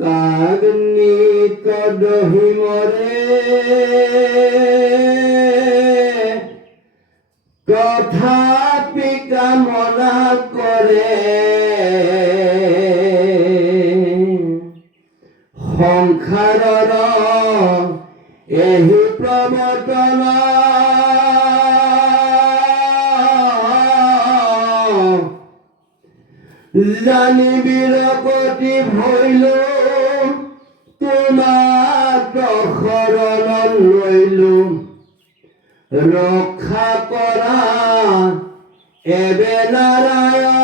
কাগ্নিত দহিমৰে তথাপি কামনা কৰে সংসাৰৰ এহি প্ৰৱৰ্তন জানিবিৰ প্ৰতি ভৈলো তোমাক শৰণ লৈলো ৰক্ষা কৰা এবে নাৰায়ণ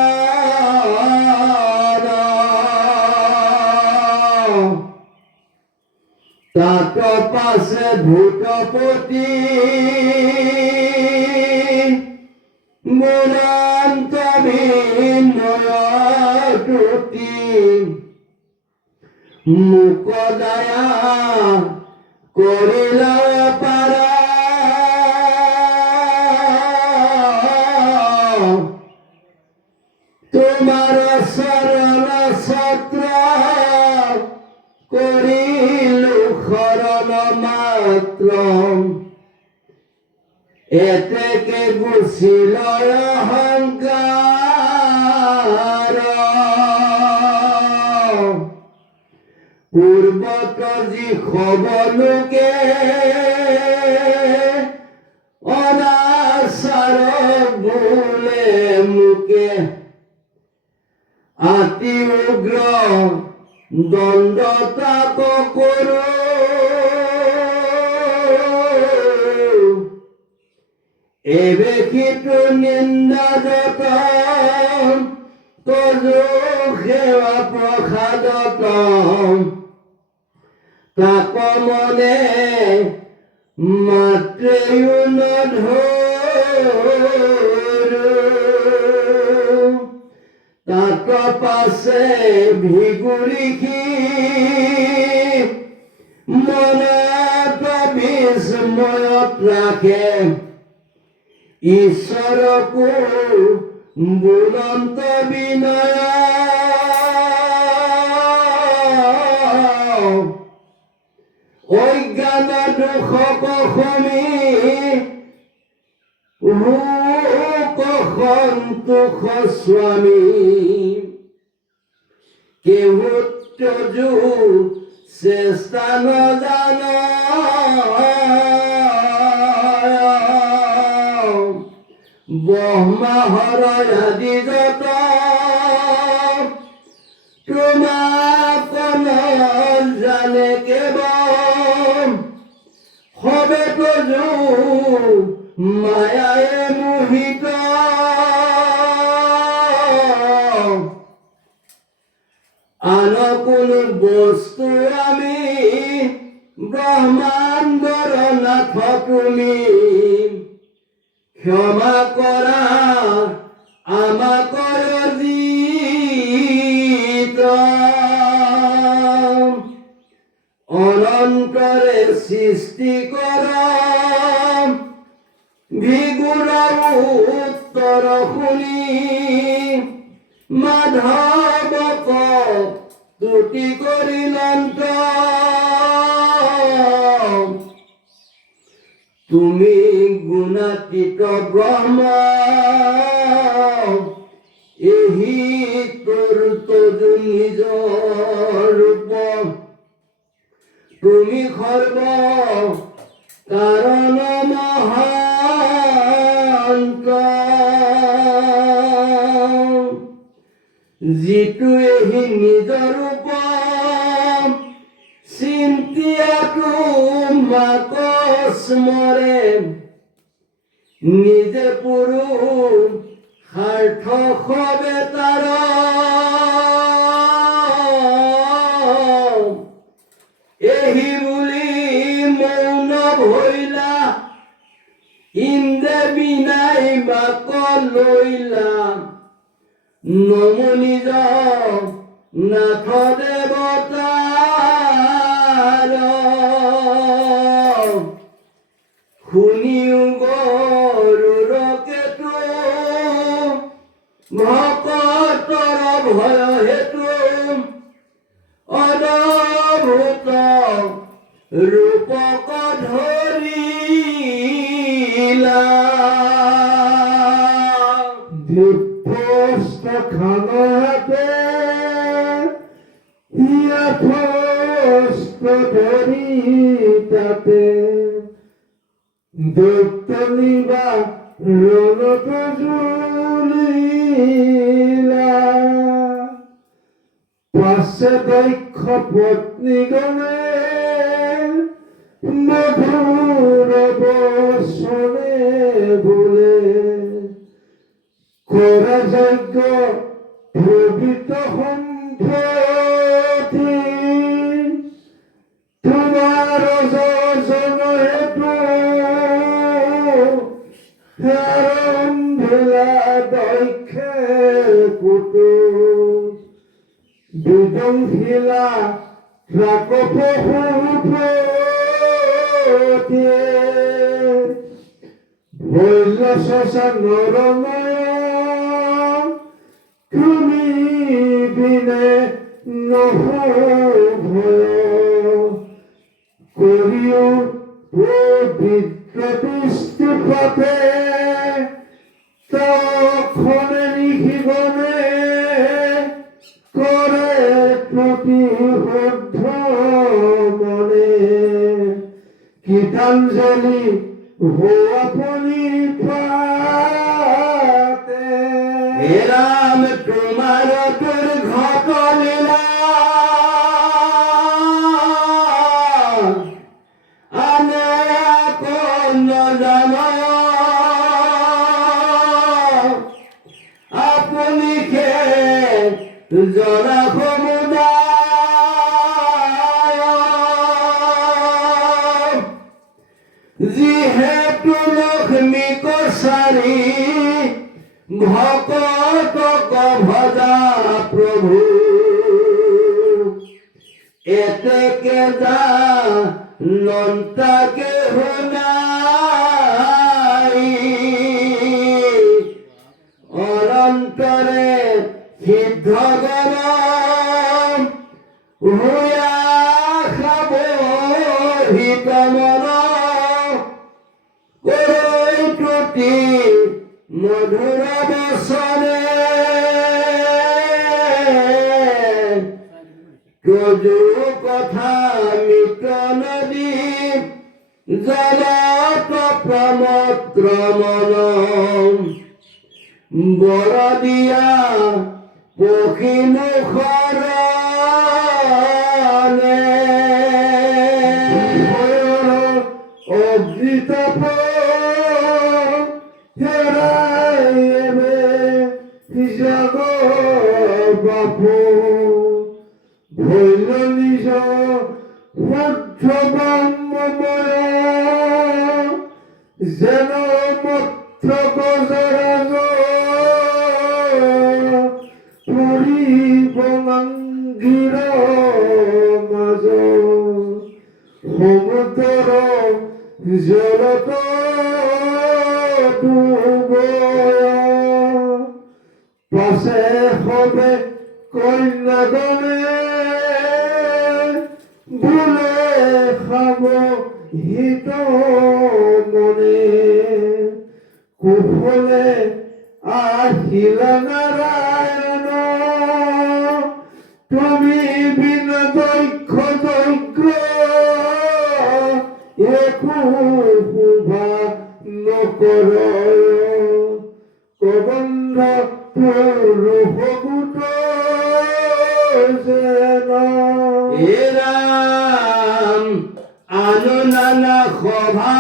তাত পাছে ভূতপতি গুণান্ত বিনয়তুতি মুক দয়া কৰিলা পাৰা তোমাৰ চৰণ ছত্ৰ কৰিলো শৰণ মাত্ৰ এতেকে গুচিল অহংকাৰ পূৰ্বত যি খবলোকে অনাচাৰ বোলে মোকে আতি উগ্ৰ দণ্ড তাক কৰো এবেকিটো নিন্দাদত তজু সেৱা প্ৰসাদত তাক মনে মাত্ৰেয়ো নধৰো তাক পাছে ভিগুৰিখি মনত বিস্ময়ত ৰাখে ঈশ্বৰকো বুলন্ত বিনয় অজ্ঞান দুখক শমি হুক সন্তোষ স্বামী কেহুত্তজু চেষ্টা নজান ব্ৰহ্মাহৰ আদি যত তোমাক জানে কেৱল হবে তজু মায়ায়ে মোহিত আন কোনো বস্তু আমি ব্ৰহ্মাণ্ডৰ নাথ তুমি ক্ষমা কৰা আমাকৰ জিত অনন্তৰে সৃষ্টি কৰ ভিগুৰ উত্তৰ শুনি মাধৱক তুতি কৰিলন্ত তুমি গুণাতীত ব্ৰহ্ম এহি তোৰ তজু নিজ ৰূপ তুমি সৰ্ব কাৰণ মহান্ত যিটো এহি নিজ ৰূপ চিন্তিয়া তোমাক স্মৰে নিজে পুৰুষাৰ্থ হবে তাৰ এহি বুলি মৌন ভৈলা ইন্দ্ৰ বিনাই বাক লৈলা নমো নিজ নাথ দেৱতাৰ শুনিও গৰুৰ কেতু ভকতৰ ভয় হেতু অদ ৰূপক ধৰিলা দিব্যস্ত খানতে ইয়াথস্ত ধৰি তাতে দৈত্যনিবা ৰণত জুলিলা পাছে দক্ষ পত্নীগণে মধুৰ বচনে বোলে কৰে যজ্ঞ পবিত্ৰ সম্প্ৰতি তোমাৰ যজন হেতু আৰম্ভিলা দক্ষে কুটু বিদংশিলা ভৈল শশা নৰনয়ন তুমি বিনে নহভয় কৰিও বিদ্যা পাতে তখনে নিশিবনে কৰে প্ৰতিশুদ্ধ মনে গীতাঞ্জলি আপুনি পাতে হে রাম তোমার দুর্ঘট লীলা আনে কোন জান আপনি কে জরা সমুদায় যিহেতু লক্ষ্মী কছাৰী ভকত ভজা প্ৰভু এতেকে যা নন্তাকে হুনাই অনন্তৰে সিদ্ধগণ হুয়া খাব হিতমন কই ত্ৰুটি মধুর বসনে যজু কথা মিত নদী জলত প্রমত্র মন বর দিয়া পক্ষী মুখরনে অবৃত হেরাইবে জগ বাপু ভৈল নিজ শুদ্ধ ব্রহ্মময় যেন মত্র গজরাজ পৰিবনাংগিৰ মাজ সমুদ্ৰ জলত পাছে হবে কন্যাগণে বোলে খাব হিত মনে কুশলে আহিলা নারায়ণ তুমি বিনা দক্ষ যজ্ঞ একো শুভা নকৰ কবন্ধ পুৰুষ যেন হে ৰাম আনো নানা সভা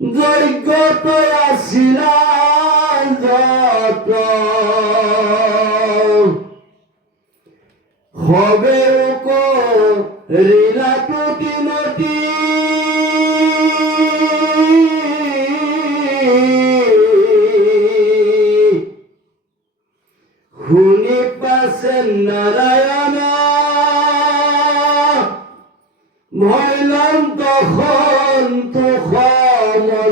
যজ্ঞত আছিলা যত হবেও লীলা প্ৰতিমতি শুনি পাছে নাৰায়ণ ভৈলন্ত সন্তোষ মন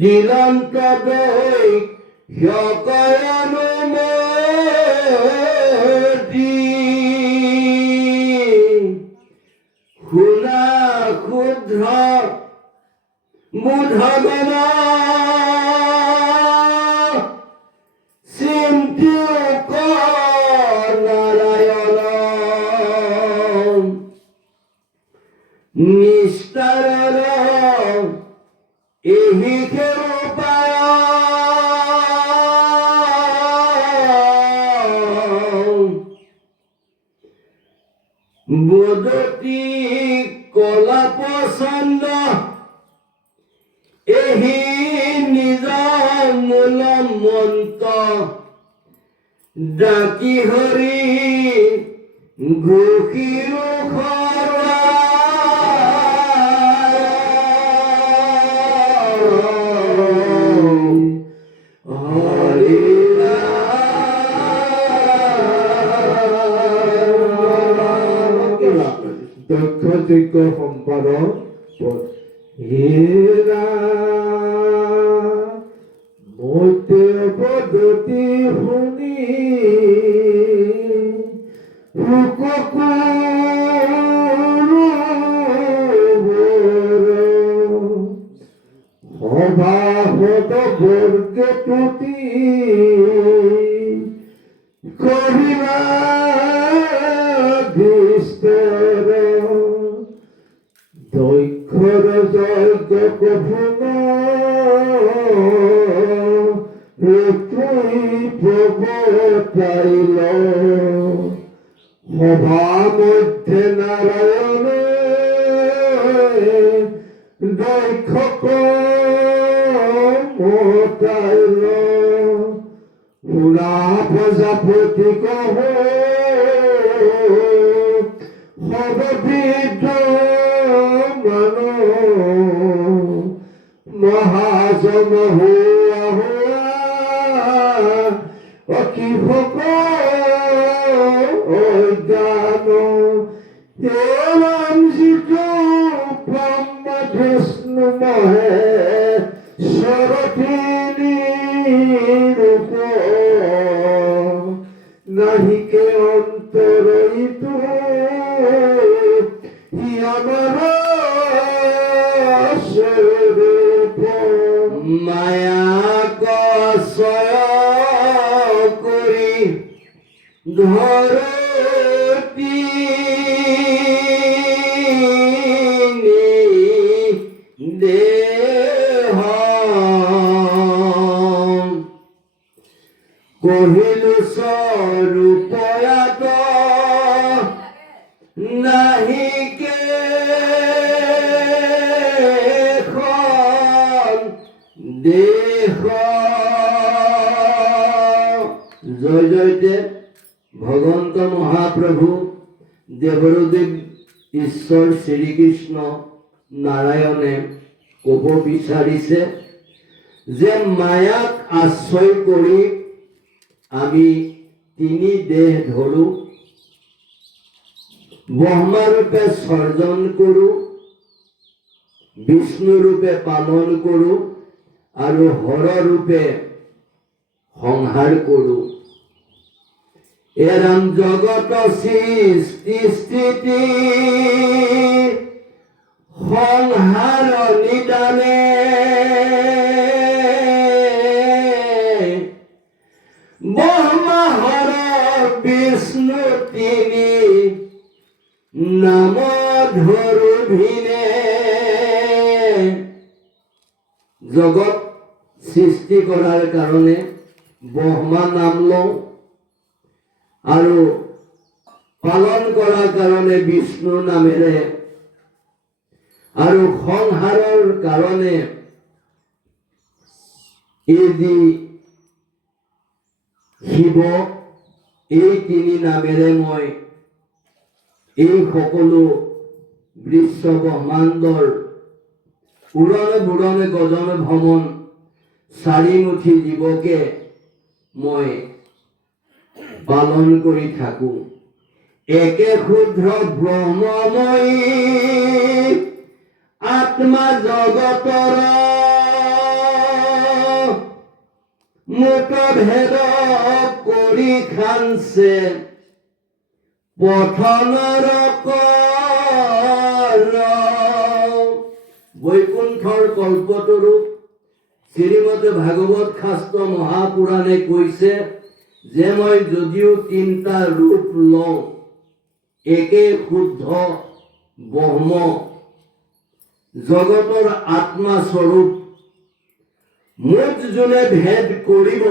দিলন্ত দৈ সকয়ানুমতি শুনা ক্ষুদ্ৰ বুধগণ চিন্তি নাৰায়ণ নিস্তাৰৰ এহি উপায় বদতি কলা পছন্দ এহি নিজ মূল মন্ত্ৰ ডাকি হৰি ঘোষিৰো দক্ষ যজ্ঞ সম্পাদন হেৰা মতে পদ্ধতি শুনি সভাসদ বৰ্গে প্ৰতি কহিলা দৃষ্টৰ দক্ষৰ যজ্ঞ প্ৰভুন প্ৰৱতাইল সভা মধ্যে নাৰায়ণে দক্ষক মতাইল শুনা প্ৰজাপতি কহ সৰ্ববিদ মান মহাজন হোৱা অকৃষক অজ্ঞান হে ৰামজিত ব্ৰহ্ম বিষ্ণু মহে সৰথিনী ৰূপ নাহিকে অন্তৰিতু আমাৰ স্বৰূপ মায়াক আশ্ৰয় কৰি ধৰতি দেহ কহিলো স্বৰূপয়াত নাহিকে দেহ জয় জয়দেৱ ভগৱন্ত মহাপ্ৰভু দেৱদেৱ ঈশ্বৰ শ্ৰীকৃষ্ণ নাৰায়ণে ক'ব বিচাৰিছে যে মায়াক আশ্ৰয় কৰি আমি তিনি দেহ ধৰো ব্ৰহ্মা ৰূপে সৰ্জন কৰো বিষ্ণু ৰূপে পালন কৰো আৰু হৰ ৰূপে সংহাৰ কৰো এৰাম জগত সৃষ্টি স্থিতি সংহাৰ নিদানে ব্ৰহ্মা হৰ বিষ্ণু তিনি নাম ধৰো ভিনে জগত সৃষ্টি কৰাৰ কাৰণে ব্ৰহ্মা নাম লওঁ আৰু পালন কৰাৰ কাৰণে বিষ্ণু নামেৰে আৰু সংহাৰৰ কাৰণে এই শিৱ এই তিনি নামেৰে মই এই সকলো বিশ্ব ব্ৰহ্মাণ্ডৰ উৰণে বুৰণে গজনে ভ্ৰমণ চাৰিমুঠি জীৱকে মই পালন কৰি থাকো একে ক্ষুদ্ৰ ব্ৰহ্মময়ী আত্মা জগতৰ মুত ভেদ কৰি খানছে পথনৰ কৰ বৈকুণ্ঠৰ কল্পতৰু শ্ৰীমদ ভাগৱত শাস্ত্ৰ মহাপুৰাণে কৈছে যে মই যদিও তিনিটা ৰূপ লওঁ একে শুদ্ধ ব্ৰহ্ম জগতৰ আত্মাস্বৰূপ মুঠ যোনে ভেদ কৰিব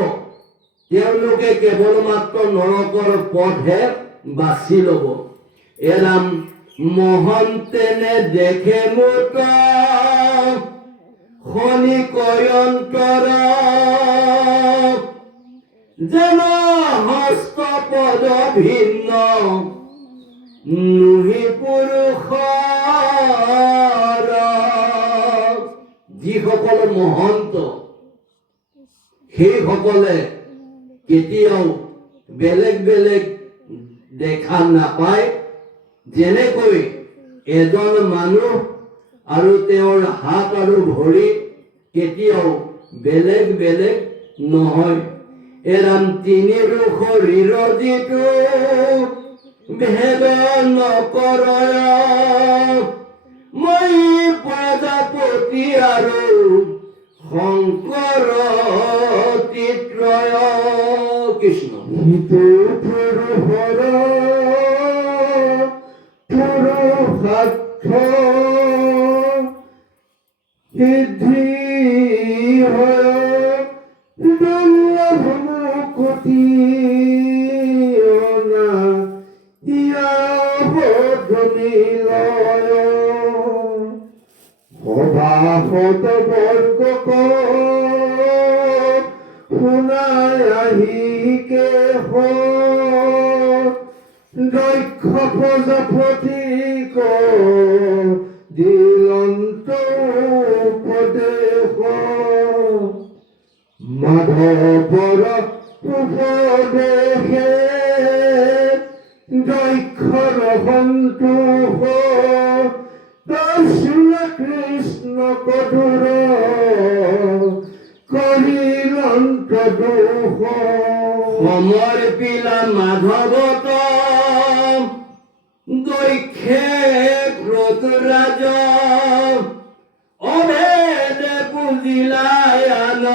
তেওঁলোকে কেৱল মাত্ৰ নৰকৰ পথহে বাছি ল'ব। এৰাম মহন্তেনে দেখে মুত শনি কয়ন্তৰ যেন হস্ত পদ ভিন্ন নুহি পুৰুষৰ যিসকল মহন্ত সেইসকলে কেতিয়াও বেলেগ বেলেগ দেখা নাপায়। যেনেকৈ এজন মানুহ আৰু তেওঁৰ হাত আৰু ভৰি কেতিয়াও বেলেগ বেলেগ নহয়। এৰাম তিনিৰো শৰীৰ যিটো ভেদ নকৰ মই প্ৰজাপতি আৰু শংকৰ তিত্ৰয় কৃষ্ণ। হিতু পুৰুষৰ পুৰুষাৰ্থ সিদ্ধি হয় দুৰ্লভ মুকুতি অনা নিলয় সভাসদ বৰ্গক শুনাই আহিকে দক্ষ প্ৰজাপতিক দিলন্ত উপদেশ মাধৱৰ উপদেশে দক্ষৰ সন্তোষ কৃষ্ণ কঠোৰ কৰিলন্ত দোষ সমৰ্পিলা মাধৱত দক্ষে ক্ৰোধৰাজ অভেদে পুজিলাই আন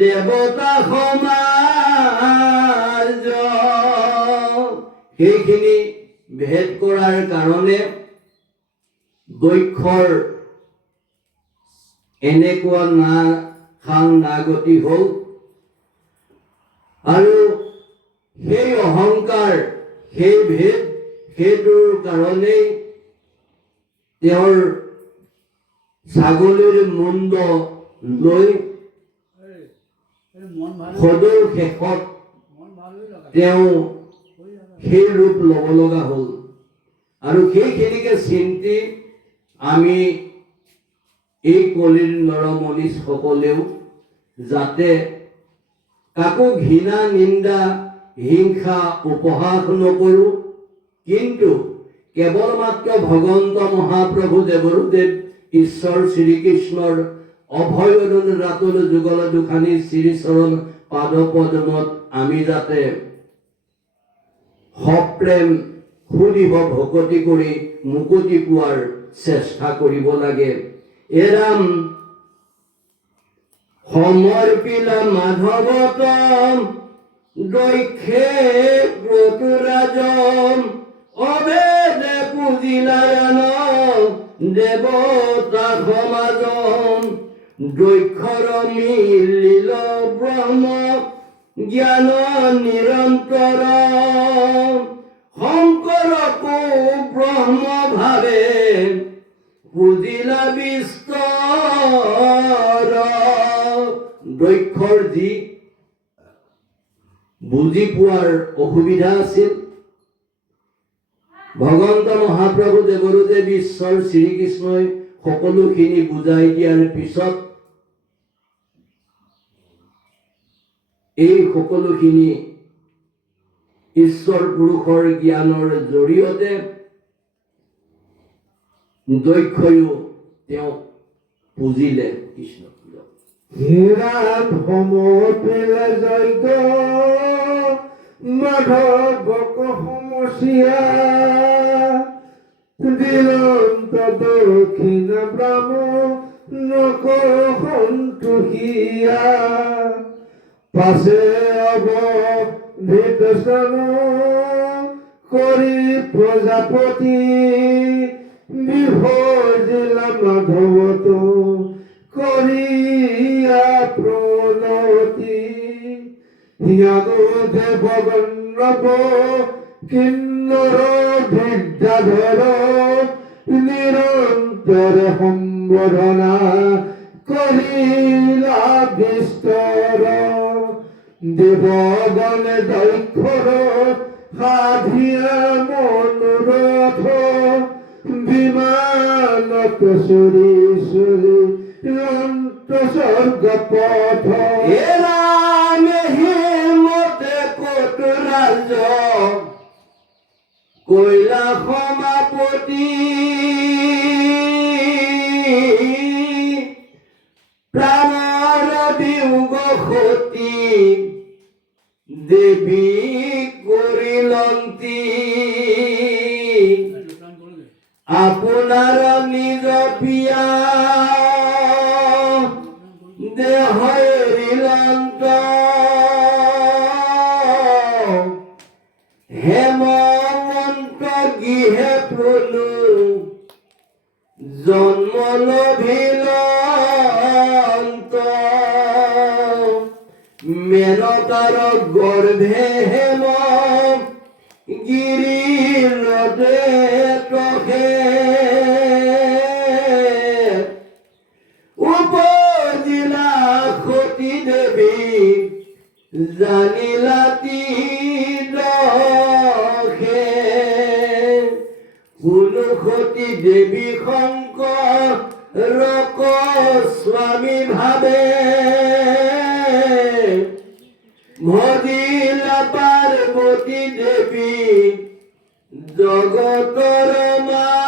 দেৱতা সমাজ। সেইখিনি ভেদ কৰাৰ কাৰণে দক্ষৰ এনেকুৱা না খাং নাগতি হ'ল আৰু সেই অহংকাৰ সেই ভেদ সেইটোৰ কাৰণেই তেওঁৰ ছাগলীৰ মুণ্ড লৈ সদৌ শেষত তেওঁ সেই ৰূপ ল'ব লগা হ'ল। আৰু সেইখিনিকে চিন্তি আমি এই কলিৰ নৰমনিষসকলেও যাতে কাকো ঘৃণা নিন্দা হিংসা উপহাস নকৰোঁ, কিন্তু কেৱল মাত্ৰ ভগৱন্ত মহাপ্ৰভু দেৱৰুদেৱ ঈশ্বৰ শ্ৰীকৃষ্ণৰ অভয়দন ৰাতুল যুগল দুখানি শ্ৰীচৰণ পাদপদ্মত আমি যাতে সপ্ৰেম সুদিভ ভকতি কৰি মুকুতি পোৱাৰ চেষ্টা কৰিব লাগে। এৰাম সমৰ্পিলা মাধৱত দক্ষে ক্ৰোধৰাজ অভেদে পুজিলায়ন দেৱতা সমাজ দক্ষৰ মিলিল ব্ৰহ্ম জ্ঞান নিৰন্তৰ শংকৰকো ব্ৰহ্ম ভাৱে পুজিলা বিস্তৰ। দক্ষৰ যি বুজি পোৱাৰ অসুবিধা আছিল, ভগৱন্ত মহাপ্ৰভু দেৱৰুদেৱ ঈশ্বৰ শ্ৰীকৃষ্ণই সকলোখিনি বুজাই দিয়াৰ পিছত এই সকলোখিনি ঈশ্বৰ পুৰুষৰ জ্ঞানৰ জৰিয়তে দক্ষয়ো তেওঁক পুজিলে কৃষ্ণ। হীৰাত সমপিলে যজ্ঞ মাধৱক সমচিয়া দিলন্ত দক্ষিণ ব্ৰাহ্মণক সন্তোষিয়া পাছে অৱধিত স্নান কৰি প্ৰজাপতি বিভজিলা মাধৱত কৰিয়া প্ৰণতি হিয়াগোধে ভগন্নৱ কিন্নৰ বিদ্যাধৰ নিৰন্তৰ সম্বৰ্ধনা কৰিলা বিস্তৰ দেৱগণে দক্ষৰ সাধিয়া মনোৰথ বিমানত চুৰি চুৰি স্বৰ্গ পথ মতে কত ৰাজ কৈলা সমাপতি প্ৰাণৰ বিয়োগ সতী দেৱী কৰিলন্তি আপোনাৰ নিজ পিয়া দেহ এৰিলন্ত হেমন্ত গৃহে প্ৰণু জন্ম লভিলন্ত মেনকাৰ গৰ্ভে হেম গিৰিৰতে তহে উপজিলা সতী দেৱী জানিলা তিৰহে কোনো সতী দেৱী শংকৰক স্বামী ভাৱে ভজিলা পাৰ্বতী দেৱী জগতৰ মায়ে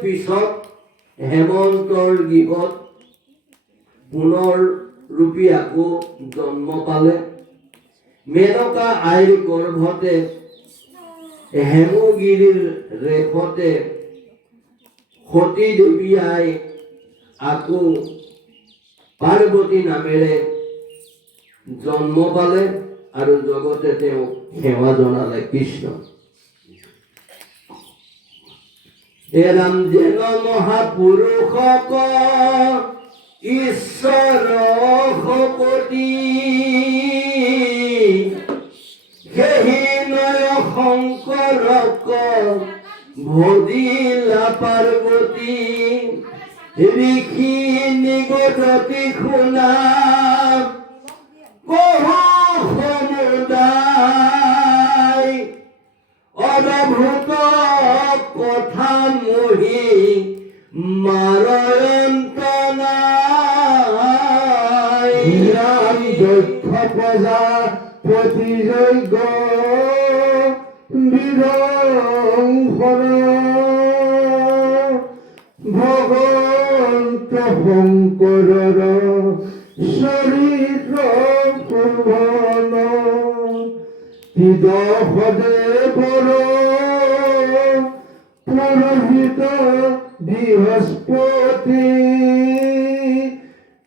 পিছত হেমন্তৰ গৃহত পুনৰ ৰূপী আকৌ জন্ম পালে মেনকা আইৰ গৰ্ভতে হেমগিৰিৰ ৰেখতে সতী দেৱী আই আকৌ পাৰ্বতী নামেৰে জন্ম পালে আৰু জগতে তেওঁ সেৱা জনালে কৃষ্ণ এৰাম যেন মহাপুৰুষক ঈশ্বৰ শপতি সেহি নয় শংকৰক ভজিলা পাৰ্বতী ঋষি নিগততি শুনা বহু সমুদায় অদ্ভুত কথা মহি মাৰয়ন্ত নাই দক্ষ প্ৰজাপতি যজ্ঞ বিধ্বংসন ভগৱন্ত শংকৰৰ চৰিত্ৰ শোভন হৃদয়দেৱৰ পুৰোহিত বৃহস্পতি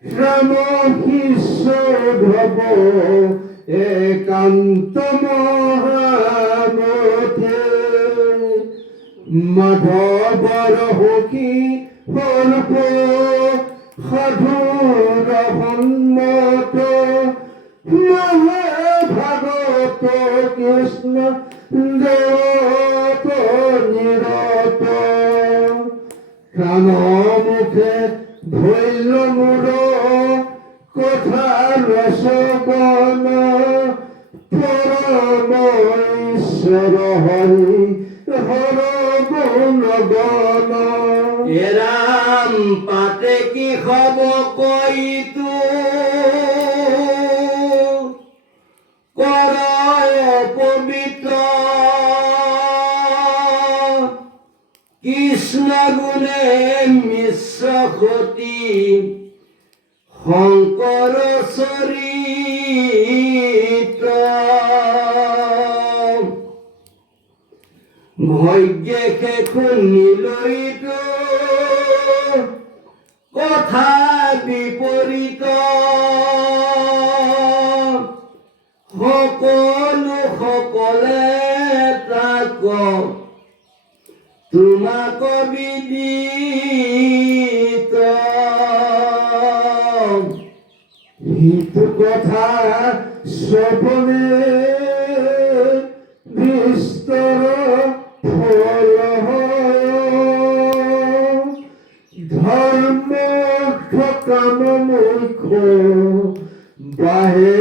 শ্যাম শিষ্যধৱ একান্ত মহামতে মাধৱৰ সখী সৰ্প সাধুৰ সন্মত মহাভাগত কৃষ্ণ দেৱত নিৰত কাণমুখে ধৈৰ্য মূৰ কথা ৰসগণ পৰম ঈশ্বৰ হৰি হৰ গুণ গণ এৰাম পাতে কি হব কৈতো কৰয় পবিত্ৰ কৃষ্ণ গুণে মিশ্ৰ সতী শংকৰ চৰিত্ৰ ভাগ্যে শুনিলৈতো কথা বিপৰীত সকলে তাক তোমাক বিদিত হিতু কথা শ্ৰৱণে বিস্তৰ ফল ধৰ্ম কাম মুখ্য বাহে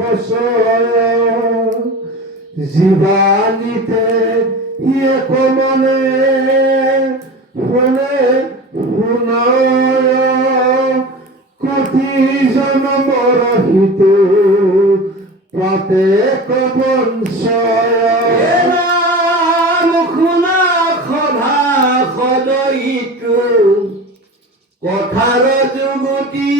সচয় জীৱানীতে একমনে শুনে শুনায় কোটি জনমৰ হিতু পাতে কবঞ্চয় নাম শুনা সভা সদয়িতো কথাৰ যুগতি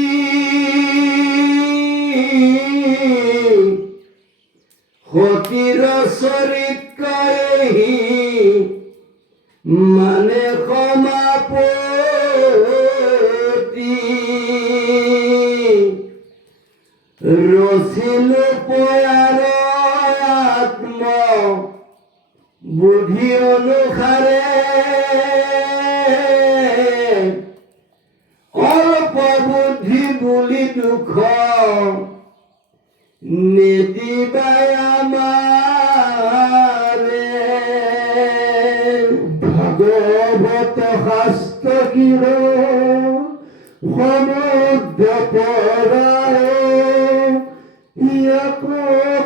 সতীৰ চৰিত্ৰই মানে সমাপতি ৰচিলো পয়াৰ আত্ম বুদ্ধি অনুসাৰে অল্প বুদ্ধি বুলি দুখ নিদিবাই আমাৰে ভাগৱত শাস্ত্ৰ গিৰ সমুদ্ৰ পৰায় ইয়াক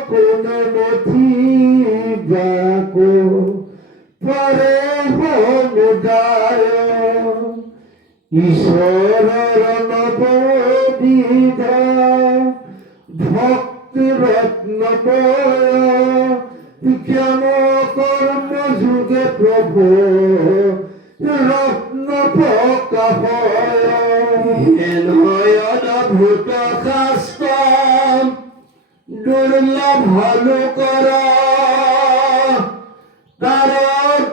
কোনে মথিবাক পাৰে সমুদায় ঈশ্বৰৰ নৱবিধা ভক্তি ৰত্নময় জ্ঞান কৰ্ম যোগে প্ৰভু ৰত্ন প্ৰকাশয় ভূত শাস্ত্ৰ দুৰ্লভ লোকৰ তাৰ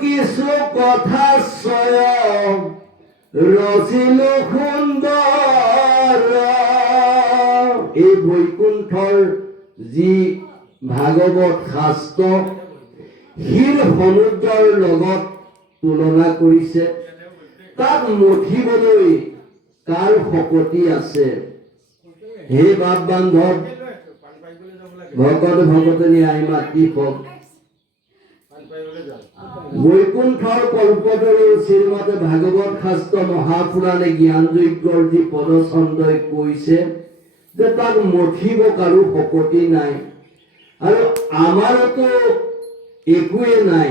কিছু কথা স্বয়ং ৰচিলো সুন্দৰ এই বৈকুণ্ঠৰ যি ভাগৱত শাস্ত্ৰ শিল সমুদ্ৰৰ লগত তুলনা কৰিছে তাক মঠিবলৈ কাৰ শক্তি আছে হে বাপ বান্ধৱ ভকত ভকতনী আই মাতৃ হওক বৈকুণ্ঠৰ কল্পতৰু শ্ৰীমতে ভাগৱত শাস্ত্ৰ মহাপুৰাণে জ্ঞানযজ্ঞৰ যি পদছন্দই কৈছে যে তাক মঠিব কাৰো শক্তি নাই আৰু আমাৰতো একোৱে নাই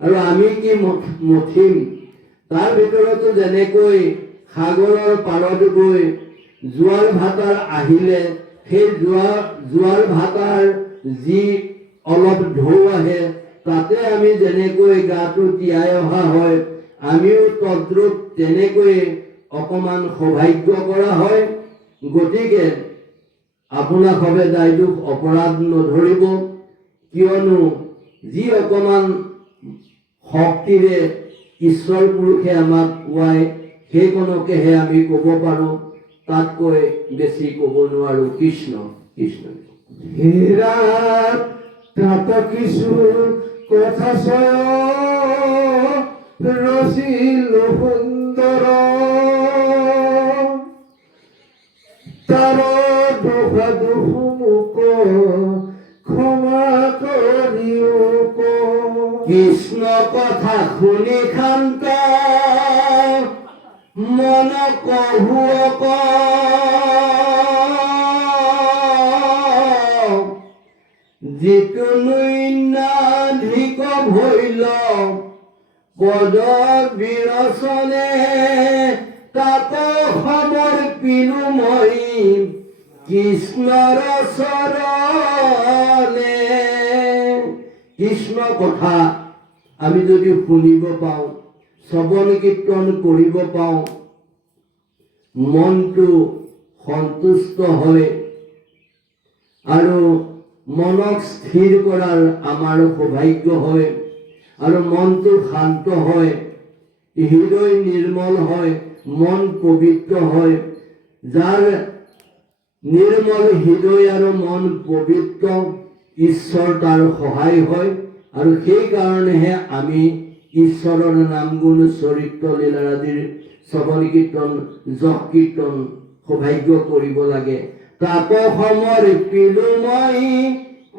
আৰু আমি কি মঠিম তাৰ ভিতৰতো যেনেকৈ সাগৰৰ পাৰত গৈ জোৱাৰ ভাটাৰ আহিলে সেই জোৱাৰ ভাটাৰ যি অলপ ঢৌ আহে তাতে আমি যেনেকৈ গাটো তিয়াই অহা হয় আমিও তদ্ৰুপ তেনেকৈ অকমান সৌভাগ্য কৰা হয় গতিকে আপোনাক হবে দায়দোষ অপৰাধ নধৰিব কিয়নো যি অকমান শক্তিৰে ঈশ্বৰ পুৰুষে আমাক কোৱাই সেইকণকেহে আমি ক'ব পাৰোঁ তাতকৈ বেছি ক'ব নোৱাৰোঁ কৃষ্ণ কৃষ্ণ হীৰা তাত কিছু কথা ৰচিল সুন্দৰ তাৰ দুখ মুক ক্ষমা কৰিও কৃষ্ণ কথা শুনি শান্ত মন কহুক যিটো নৈনাধিক ভৈল পদ বিৰচনে তাক সমৰ্পিলো মই কৃষ্ণৰ চৰণে কৃষ্ণ কথা আমি যদি শুনিব পাওঁ শ্ৰৱণ কীৰ্তন কৰিব পাওঁ মনটো সন্তুষ্ট হয় আৰু মনক স্থিৰ কৰাৰ আমাৰ সৌভাগ্য হয় আৰু মনটো শান্ত হয়, হৃদয় নিৰ্মল হয়, মন পবিত্ৰ হয়। যাৰ নিৰ্মল হৃদয় আৰু মন পবিত্ৰ, ঈশ্বৰ তাৰ সহায় হয় আৰু সেইকাৰণেহে আমি ঈশ্বৰৰ নাম গুণ চৰিত্ৰ লীলা আদিৰ শ্ৰৱণ কীৰ্তন যশ কীৰ্তন সৌভাগ্য কৰিব লাগে। তাক সমৰ্পিলো মই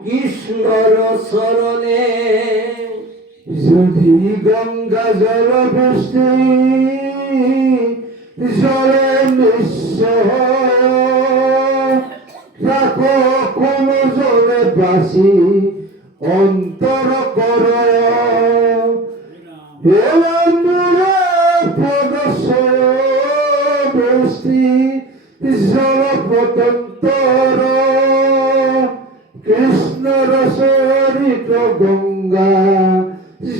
কৃষ্ণৰ চৰণে। যদি গংগা জল বৃষ্টি জলে নিশ্চয় তাক কোনো জলে বাসি অন্তর কর। বৃষ্টি জল পতন্তর কৃষ্ণর চরিত গঙ্গা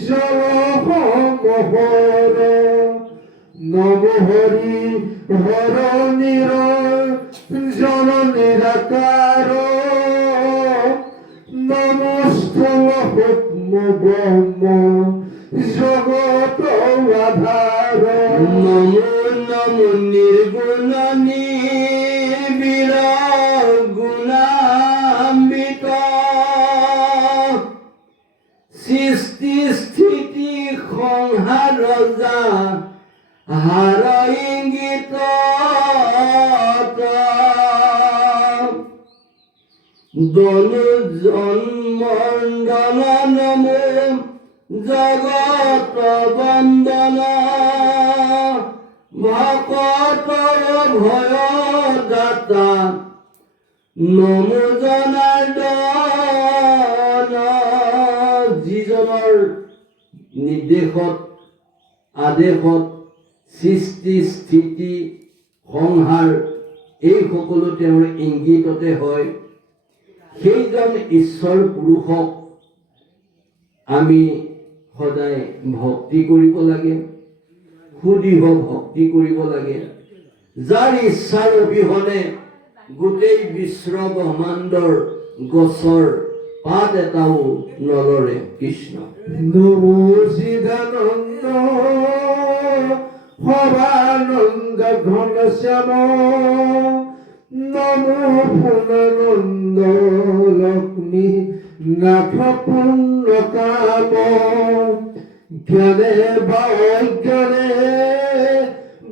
জল সমহর। নম হরি হর নির জন নিরাকার নমস্থল সূক্ষ্ম ব্রহ্ম জগত আধার। নমো নমো নির্গুণ নিবিড় গুণান্বিত সৃষ্টি স্থিতি সংহাৰ যা হাৰ ইঙ্গিত দনু জন্মণ্ডল নমো জগত বন্দন ভকতৰ ভয় দাতা নমো জনাৰ্দন। যিজনৰ নিৰ্দেশত আদেশত সৃষ্টি স্থিতি সংহাৰ এই সকলো তেওঁৰ ইংগিততে হয়, সেইজন ঈশ্বৰ পুৰুষক আমি সদায় ভক্তি কৰিব লাগে, সুদৃঢ় ভক্তি কৰিব লাগে। যাৰ ইচ্ছাৰ অবিহনে গোটেই বিশ্ব ব্ৰহ্মাণ্ডৰ গছৰ পাত এটাও নলৰে। কৃষ্ণ নমো চিদানন্দ সবানন্দ ঘনশ্যাম নমো পুনানন্দ লক্ষ্মী নাথ পুণ্য কাম। জ্ঞানে বা অজ্ঞানে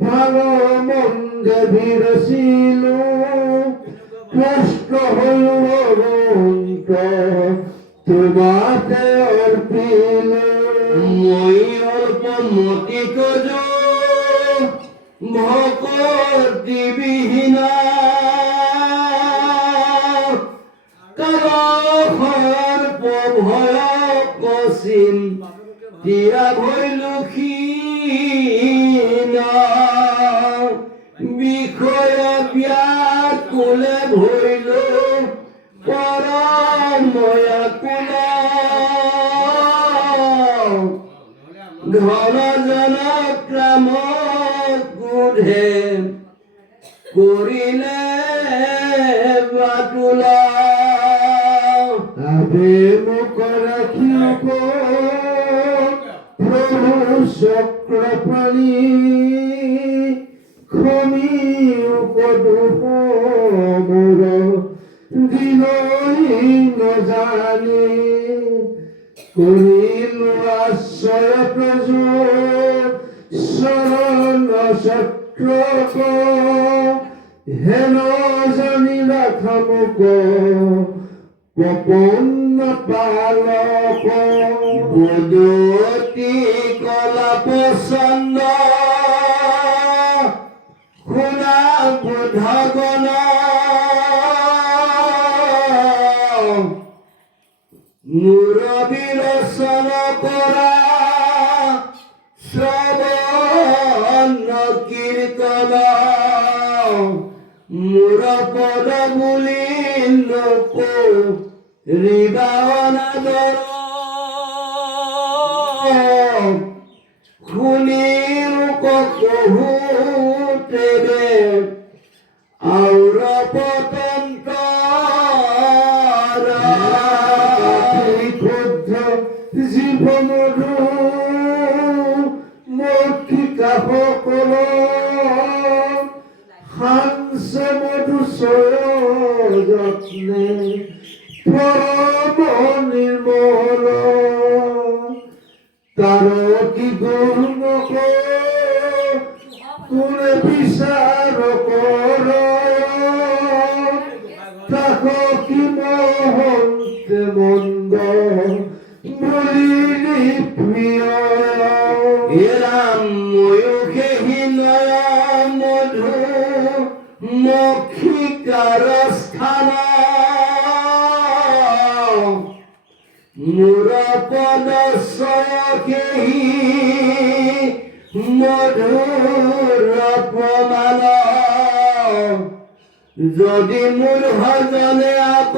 ভালো মন্দে বিরসিল কষ্ট হল অনন্ত তোমাতে অর্পিল। মই অল্প মতি তজ ভকতি বিহীনা কালসৰ্প ভয় কচিন দিয়া ভৈলো ক্ষীণা বিষয় ব্যাকুলে ভৈলো পৰময়া কুলা ধন জন ক্ৰাম ক্ৰোধে কৰিলে বাতুলা। আবে মুখ রাখিব প্রভু চক্রপাণী খমি উপদুপ মোর দিনই নজানে করিল আশ্রয় প্রজু শরণ সত্রক হেন জানি রাখা মুখ পপন্ন পালক। বদতি কলা পছন্দ শুনা বুধগণ মূৰ বিৰচন কৰা শ্ৰৱণ কীৰ্তন মূৰ পদ বুলি নকৰিবা অনাদৰ শুনিও কহোত তেবে আউর পতন্তরা ক্ষুদ্র জীবন মৌখিকা সকল হাংস মধু যত্নে পরম নির্মল তার কি গুণ কোনে বিচার কর তাকো কি মহন্তে মন্দ বলিনি প্রিয় এরাম ময়ূখে হিনয় মধু মক্ষিকার স্থান মুরপদ সয়কেহি মধুর প্রমাণ যদি মূল ভজনে আপ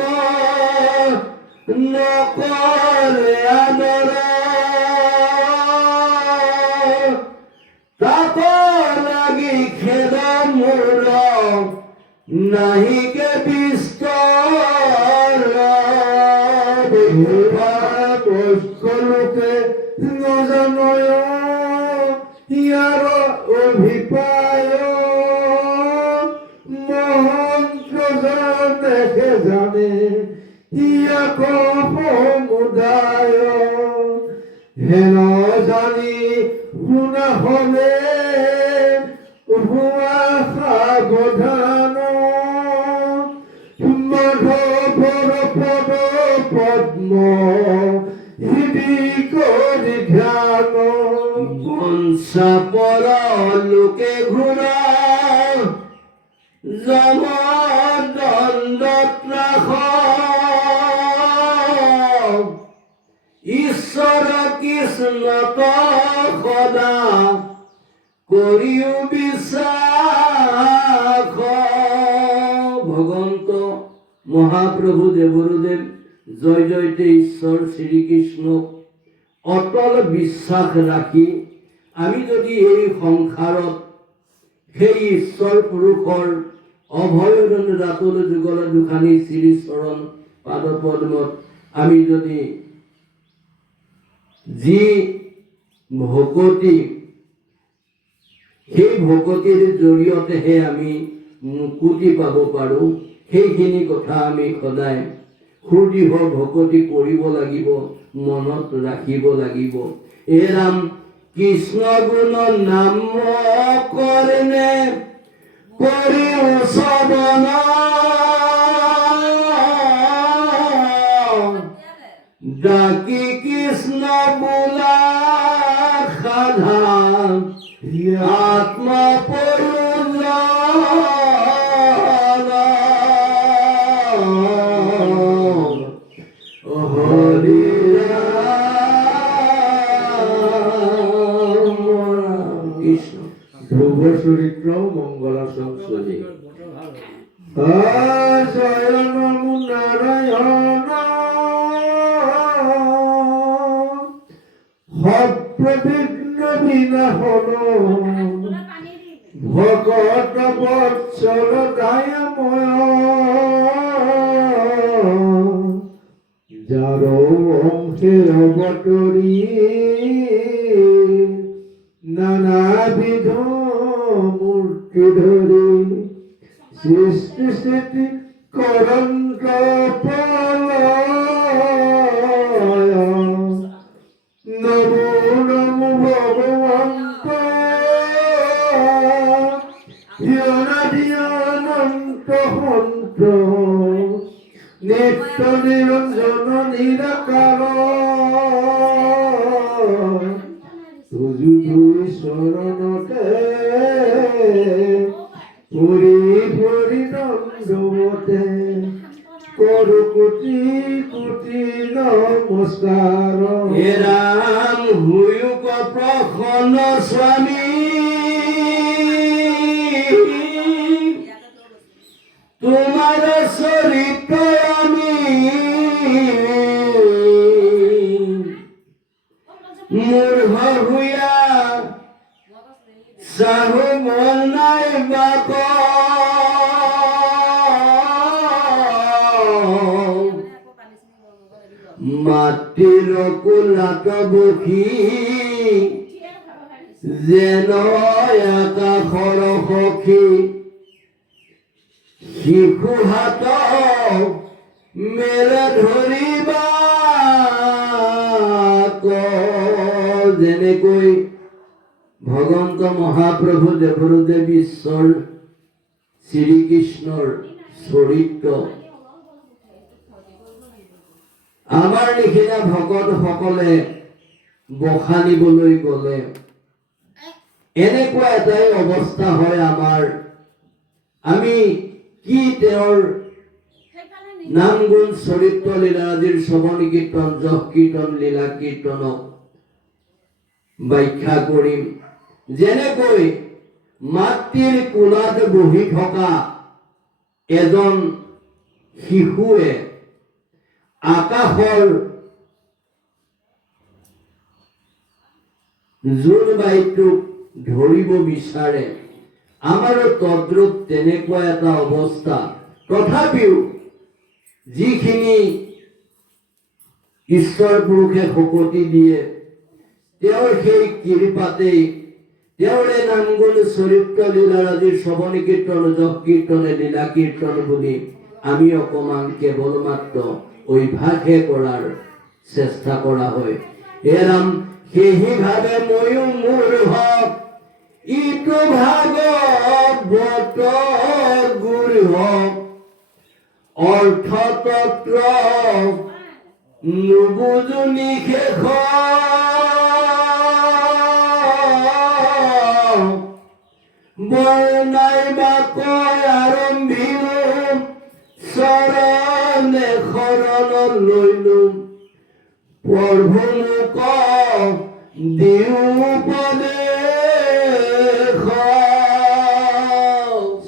নকরে আদর তাপ লাগি খেদ মূল নাহিকে বিস্তর লোকে নজনয় ইয়ার অভিপ্রায় মহন্ত্র দেখে জানে ইয়াক সমুদায় হেন জানি শুনা হলে হুয়া সাবধান মাধৱৰ পদ পদ্ম হৃদি কৰি ধ্যান বংশা পৰ লোকে ঘুৰা যম দণ্ডত ৰাখ ঈশ্বৰ কৃষ্ণত সদা কৰিও বিশ্বাস ভগৱন্ত মহাপ্ৰভু দেৱৰুদেৱ জয় জয়তে ঈশ্বৰ শ্ৰীকৃষ্ণক অটল বিশ্বাস ৰাখি আমি যদি এই সংসাৰত সেই ঈশ্বৰ পুৰুষৰ অভয়ৰণ ৰাতুল যুগল দুখানি শ্ৰী চৰণ পাদ পদ্মত আমি যদি যি ভকতি সেই ভকতিৰ জৰিয়তেহে আমি মুকুতি পাব পাৰোঁ সেইখিনি কথা আমি সদায় সুদৃঢ় ভকতি কৰিব লাগিব মনত ৰাখিব লাগিব এৰাম কৃষ্ণ গুণ নাম কৰণে কৰি শ্ৰৱণ ডাকি কৃষ্ণ বোলা সাধা আত্মা হৰি কৃষ্ণ ধ্ৰুৱ চৰিত্ৰ মংগল সংসদী জয় নমো নাৰায়ণ সপ্ৰবিঘ্ন বিনাশন ভগত বৎসল দায়ময় যাৰ অংশে অৱতৰি নানাবিধ মূৰ্তি ধৰি সৃষ্টি স্থিতি কৰন্ত প্ৰলয় নমো নমো ভগৱন্ত অনাদিঅনন্ত সন্ত নিত্য নিৰঞ্জন নিৰাকাৰ তুজু দুই চৰণতে পুৰি ভৰি দণ্ডৱতে কৰো কোটি কোটি নমস্কাৰ হে ৰাম হুয়ুক প্ৰসন্ন স্বামী তোমাৰ চৰিত্ৰ আমি মূৰ্খ হুয়া চাহু মন নাই বাক মাটিৰ কোলাত বহি যেন আকাশৰ সখী শিশু হাতক মেলে ধৰিবা যেনেকৈ ভগৱন্ত মহাপ্ৰভু দেৱৰুদেৱ ঈশ্বৰ শ্ৰীকৃষ্ণৰ চৰিত্ৰ আমাৰ নিচিনা ভকতসকলে বখানিবলৈ গ'লে এনেকুৱা এটাই অৱস্থা হয় আমাৰ আমি কি তেওঁৰ নাম গুণ চৰিত্ৰ লীলা আদিৰ শ্ৰৱণ কীৰ্তন যশ কীৰ্তন লীলা কীৰ্তনক ব্যাখ্যা কৰিম যেনেকৈ মাতৃৰ কোলাত বহি থকা এজন শিশুৱে আকাশৰ জোন বায়ুটোক ধৰিব বিচাৰে আমাৰো তদ্ৰূপ তেনেকুৱা এটা অৱস্থা তথাপিও যিখিনি ঈশ্বৰ পুৰুষে শকতি দিয়ে তেওঁৰ সেই কৃপাতেই তেওঁৰে নাম গুণ চৰিত্ৰ লীলা আদিৰ শ্ৰৱণ কীৰ্তন যশ কীৰ্তনে লীলা কীৰ্তন বুলি আমি অকমান কেৱল মাত্ৰ অভ্যাসে কৰাৰ চেষ্টা কৰা হয় এৰাম সেহি ভাবে ময়ো মোৰ হক ইটো ভাগৱত গুৰ হক অৰ্থতন্ত্ৰ নুবুজো নিশেষ বৰ্ণাই বা কয় আৰম্ভিলো চৰণে শৰণ লৈলো প্ৰভু মোক দিও উপদেশ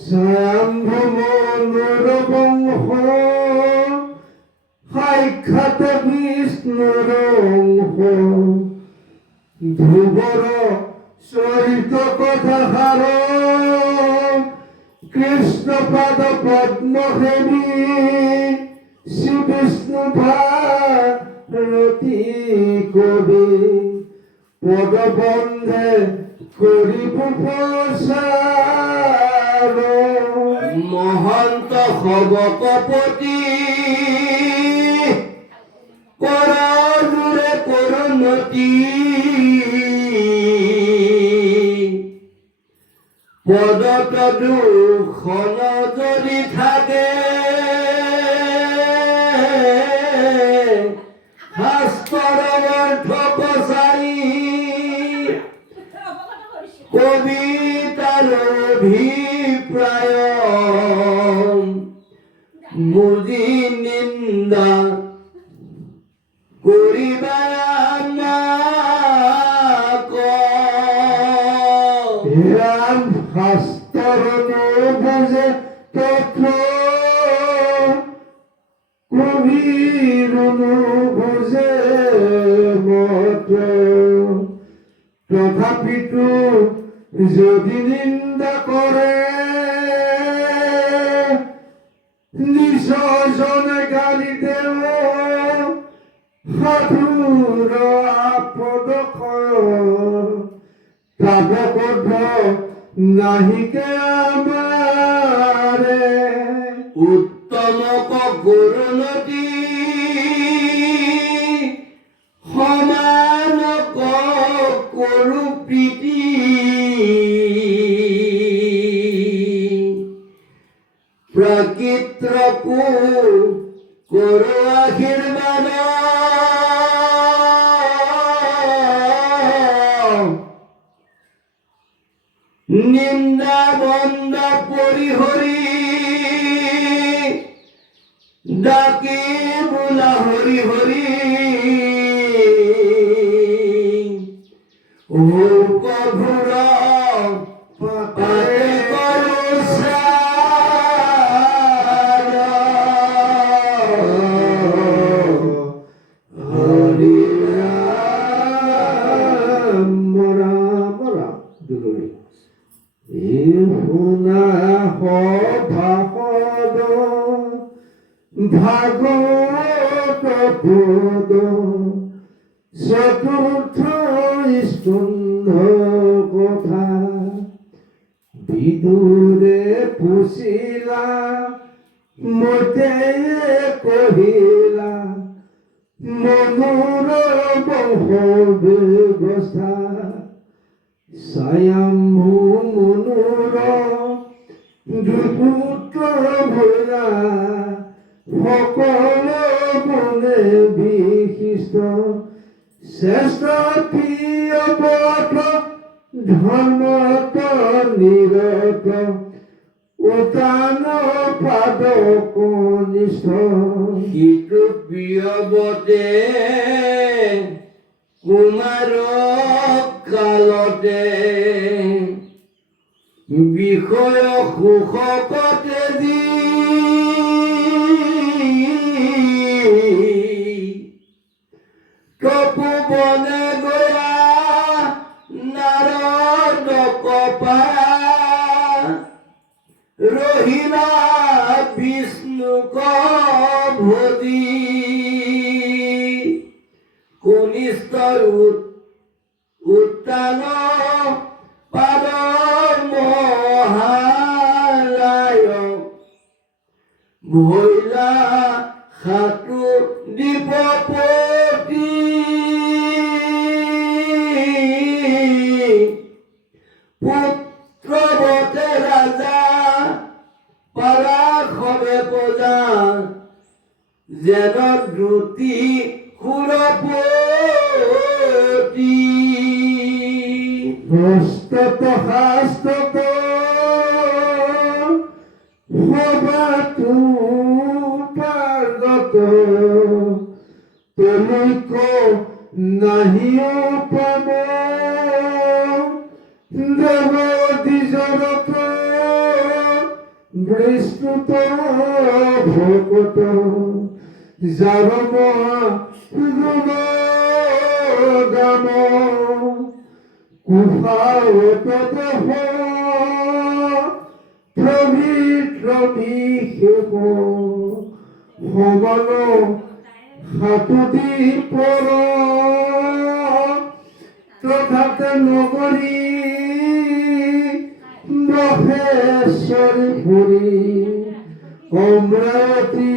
স্বয়ম্ভু মনুৰ বংশ সাক্ষাৎ বিষ্ণুৰ অংশ ধ্ৰুৱৰ চৰিত কথা সাৰ কৃষ্ণ পাদ পদ্ম সেবী শ্ৰী বিষ্ণু ভাৰতী কবি পদবন্ধে কৰিব প্ৰচাৰ মহন্ত সবকপতি কৰজোৰে কৰোণতি পদত দুখন যদি থাকে শাস্ত্ৰৰ অৰ্থ কচাই কবিতাৰ অভিপ্ৰায় বুজি নিন্দা কৰিবা আমাক ৰাম শাস্ত্ৰৰ নুবুজে তথ্য কবিৰ নুবুজে মত তথাপিতো যদি নিন্দা কৰে নিশজনে গালি দেও সাধুৰ আপদ তাপকৰ্ধ নাহিকে আমাৰে উত্তমক গুৰুনতি সমানক কৰো প্ৰীতি প্ৰকৃতকো কৰো আশীৰ্বাদ নিন্দা বন্ধ পৰিহৰি ডাকি বোলা হৰি হৰি ও প্ৰভুৰ পাতে কৰো শ্ৰাদ্ধ হৰি ৰাম ৰাম ৰাম দুলৰি এই শুনা ভাগৱত পদ চতুৰ্থ স্কন্ধ কথা বিদুৰে পুছিলা মতে কহিলা মনুৰ বংশ ব্যৱস্থা স্বয়ম্ভু মনুৰ দুপুত্ৰ ভোলা সকলো গুণে বিশিষ্ট শ্ৰেষ্ঠ প্ৰিয় পথ ধৰ্মত নিৰত উত্তান পাদ কনিষ্ঠ সিটো প্ৰিয়ৱতে কুমাৰ কালতে বিষয় সুখকতে দি তপোবনে গয়া নাৰদ কপা ৰহিলা বিষ্ণুক ভজি কনিষ্ঠ উত্তান পাদ মহালয় ভৈলা সাতু দ্বীপপতি পুত্ৰৱতে ৰাজা পাৰাশৰে পজা যেন দ্ৰুতি সুৰপতি হস্তত শাস্ত্ৰত সবাতো পাৰ্গত তলৈক নাহিও পাব দেৱ দ্বিজৰত বিষ্ণুত ভকত যাৰ মহা গাম কুফাৱত প্ৰভৃত বিশেষ সমান সাতুতি পৰ তথাতে নগৰী মহেশ্বৰী পুৰী অমৰাৱতী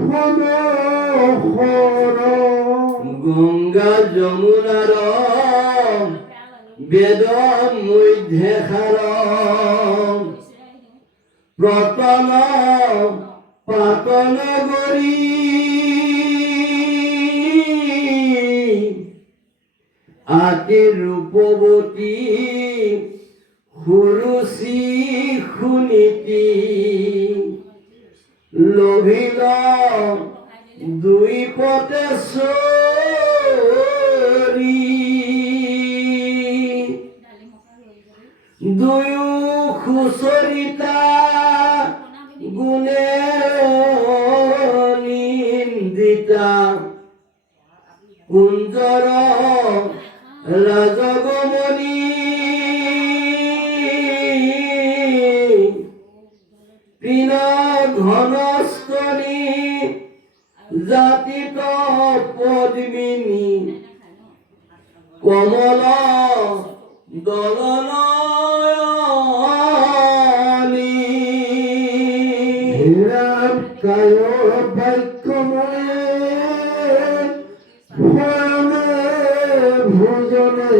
সমসৰ গঙ্গা যমুনাৰ বেদ মধ্যে খাৰ প্ৰতন পাতন গৰি আতি ৰূপবতী সুৰুচি সুনীতি লোভিল দুই পতে চৰি দুয়ো সুচৰিতা গুণে নিন্দিতা কুঞ্জৰ ৰাজগমনি তৃণ ঘনস্তনী জাতিত পদ্মিনী কমল দলনয়নী হীৰাম কায় বাক্যময়ে শয়নে ভোজনে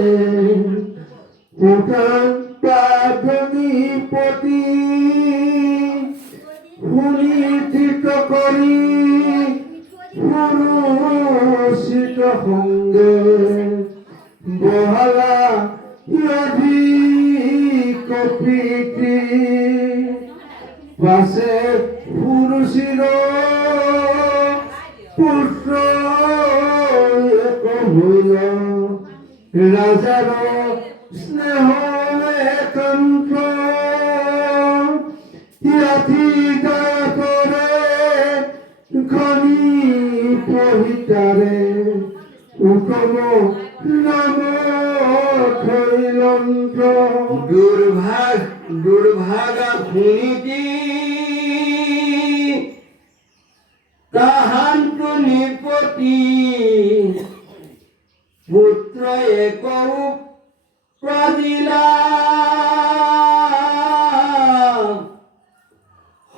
উদান পাদনীপতি সুনিচিত কৰি সুৰচিত সংগে বহালা কপিতি পাছে সুৰুচিৰ পুত্ৰ এক হইল ৰাজাৰ স্নেহ একান্ত ইয়াতি কৰে ঘনী পহিতাৰে উত্তম নাম থৈলন্ত দুৰ্ভাগা শুনিতি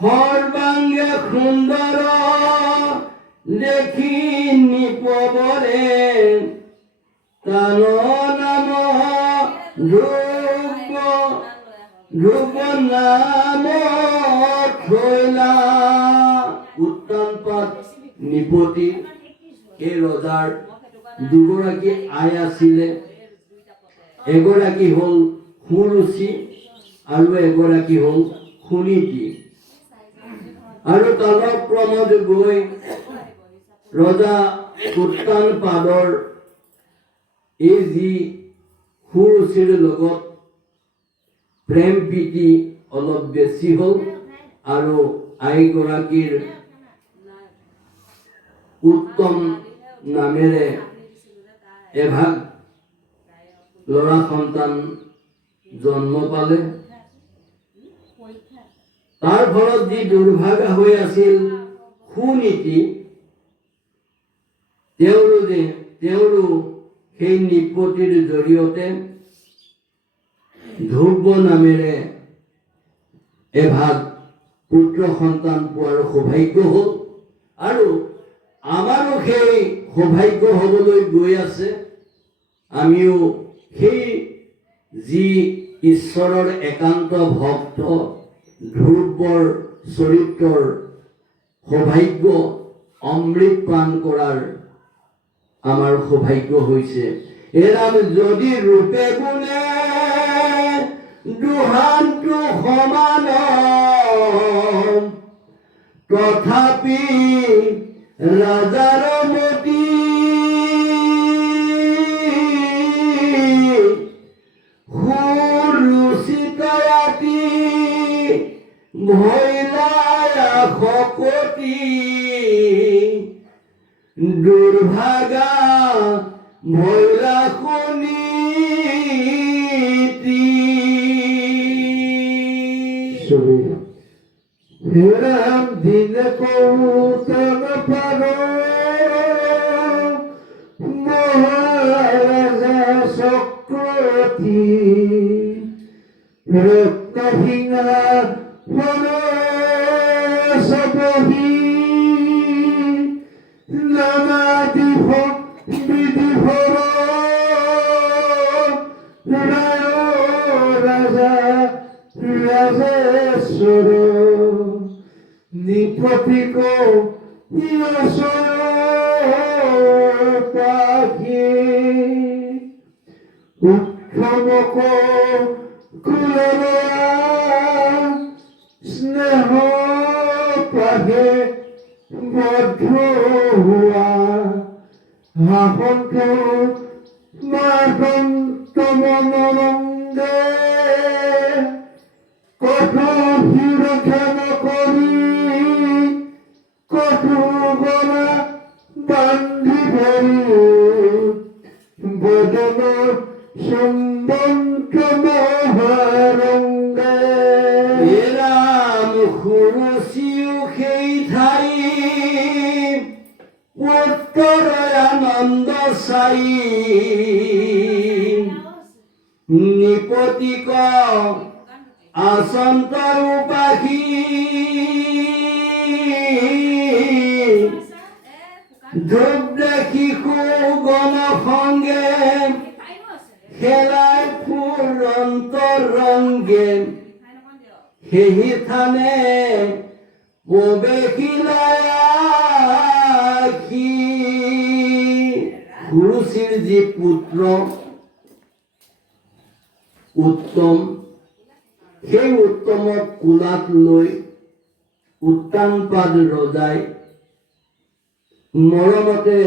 সৰ্বাংগে সুন্দৰ দেখি নিপবৰে তান নাম ধ্ৰুৱ নাম থৈলা। উত্তান পাত নিপতি এই ৰজাৰ দুগৰাকী আই আছিলে। এগৰাকী হ'ল সুৰুচি আৰু এগৰাকী হ'ল সুনীতি। আৰু কালক্ৰমত গৈ ৰজা উত্তান পাদৰ এই যি সুৰুচিৰ লগত প্ৰেম প্ৰীতি অলপ বেছি হ'ল আৰু আইগৰাকীৰ উত্তম নামেৰে এভাগ ল'ৰা সন্তান জন্ম পালে। তাৰ ফলত যি দুৰ্ভাগা হৈ আছিল সুনীতি, তেওঁৰো সেই নিপতিৰ জৰিয়তে ধ্ৰুৱ নামেৰে এভাগ পুত্ৰ সন্তান পোৱাৰ সৌভাগ্য হ'ল। আৰু আমাৰো সেই সৌভাগ্য হ'বলৈ গৈ আছে। আমিও সেই যি ঈশ্বৰৰ একান্ত ভক্ত ধ্ৰুৱৰ চৰিত্ৰৰ সৌভাগ্য অমৃত পান কৰাৰ আমাৰ সৌভাগ্য হৈছে। এৰাম যদি ৰূপে গুণে দুহানটো সমান, তথাপি ৰাজাৰ মতি সুৰুচিত ৰাতি ভৈলা শকতি দুৰ্ভাগা ভৈলা সুনীতি। হেৰাম দিন কৌতন পাৰ মহাৰাজা চক্ৰৱৰ্তী ৰত্নসিংহা সবহি নামাদিভ বিধিভৰ ৰাজা রাজেশ্বর নিপতিক পাখি উত্তমক কুলরা স্নেহ পাহে বদ্ধ হুয়া হাসন্ত মাতন্ত মনোরঙ্গে কত হিরোখান করি কত গলা বান্ধি ধরি বদন সম্বন্ত মহারঙ্গে। এরাম সুৰুচিও সেই ঠাই উত্তৰ আনন্দ চাই নিপতিক আসন্তৰ উপাসী ধ্ৰুৱ দেখি সুগণ সঙ্গে খেলাই ফুৰন্ত ৰংগে সেই থানে প্ৰৱেশিলাই আখি। সুৰুচিৰ যি পুত্ৰ উত্তম, সেই উত্তমক কোলাত লৈ উত্তানপাদ ৰজাই মৰমতে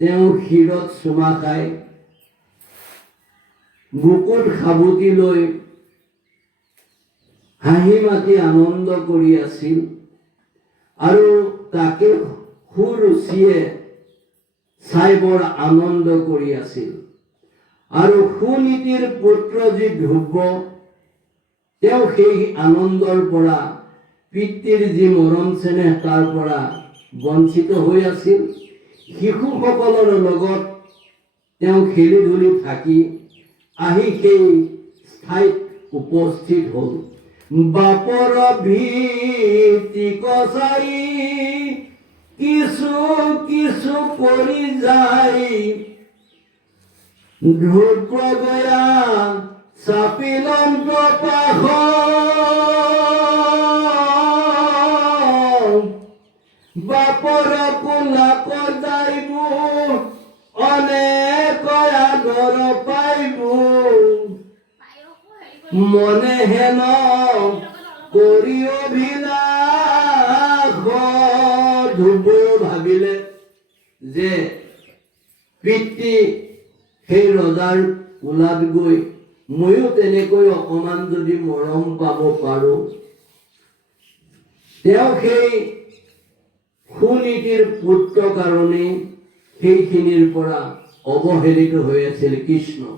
তেওঁ শিৰত চুমা খাই বুকুত সাবুতি লৈ হাঁহি মাতি আনন্দ কৰি আছিল। আৰু তাকে সুৰুচিয়ে চাই বৰ আনন্দ কৰি আছিল। আৰু সুনীতিৰ পুত্ৰ যি ধ্ৰুৱ, তেওঁ সেই আনন্দৰ পৰা পিতৃৰ যি মৰম চেনেহ তাৰ পৰা বঞ্চিত হৈ আছিল। শিশুসকলৰ লগত তেওঁ খেলি ধূলি থাকি আহি সেই ঠাইত উপস্থিত হ'ল। বাপৰ ভীতি কচাই কিছু কিছু কৰি যায় ধ্ৰুৱগয়া চাপিলন্ত পাখ বাপৰ কোলাক যাইব অনেক আদৰ পাইব মনে হেন কৰি অভিলাষ ধ্ৰুৱ ভাবিলে যে পিতৃ সেই ৰজাৰ কোলাত গৈ ময়ো তেনেকৈ অকমান যদি মৰম পাব পাৰো তেওঁ সেই সুনীতিৰ পুত্ৰ কাৰণে সেইখিনিৰ পৰা অৱহেলিত হৈ আছিল কৃষ্ণ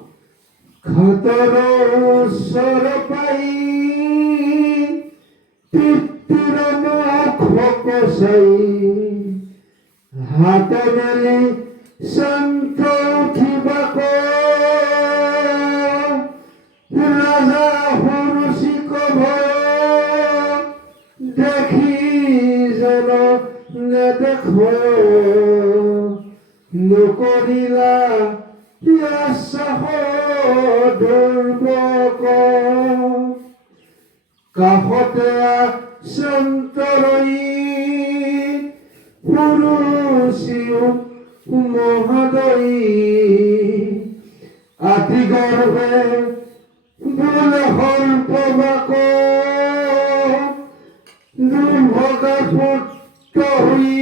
খাতৰ ওচৰ পাই পিতৃৰ মুখ কচাই হাত মেলি শান্ত উঠিবাক ৰাজা সৰুচিক ভয় দেখি যেন নেদেখ নকৰিলা দুৰ্বক কাষতে সন্তৰই পুৰুষিও মহোদয়ী আতি গৰ্ভে বোলে সৰ্পবাক দুৰ্ভগা পুত্ৰ হৈ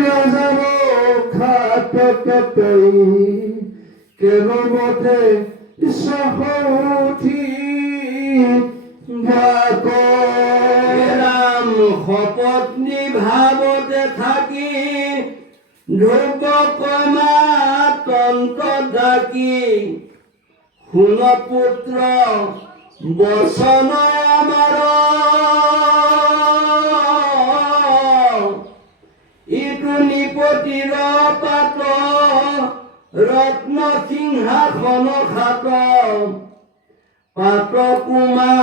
ৰাজাৰ খাততই কেৱলমতে সহঠি বাক ৰাম সপত্নী ভাৱতে থাকি ধ্ৰুৱ কমা তন্ত্ৰ ডাকি শুন পুত্ৰ বচন আমাৰ ইটো নিপতিৰ পাত ৰত্ন সিংহাসন খাত পাত কুমা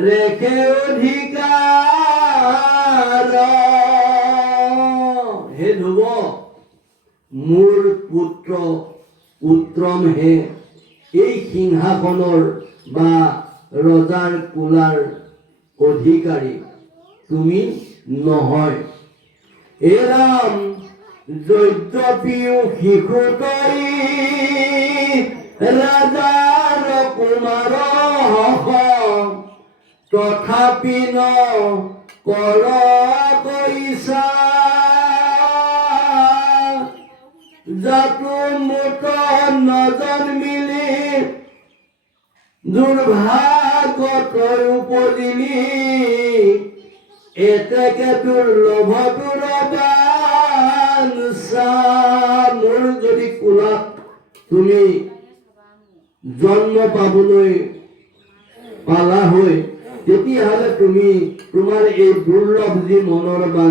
ৰেখে অধিকাৰ হে ধ্ৰুৱ মোৰ পুত্ৰ উত্তমহে এই সিংহাসনৰ বা ৰজাৰ কোলাৰ অধিকাৰী তুমি নহয় হে ৰাম যদ্যপিও শিশুতই ৰাজাৰ কুমাৰ তথাপি ন কৰ কৈছা জাতো মুঠ নজন্মিলি দুৰ্ভাগত উপজিলি এতেকে দুৰ্লভ দুৰবাঞ্চা মোৰ যদি কোলাত তুমি জন্ম পাবলৈ পালা হৈ তেতিয়াহ'লে তুমি তোমাৰ এই দুৰ্লভ যি মনৰ বাঞ্ছা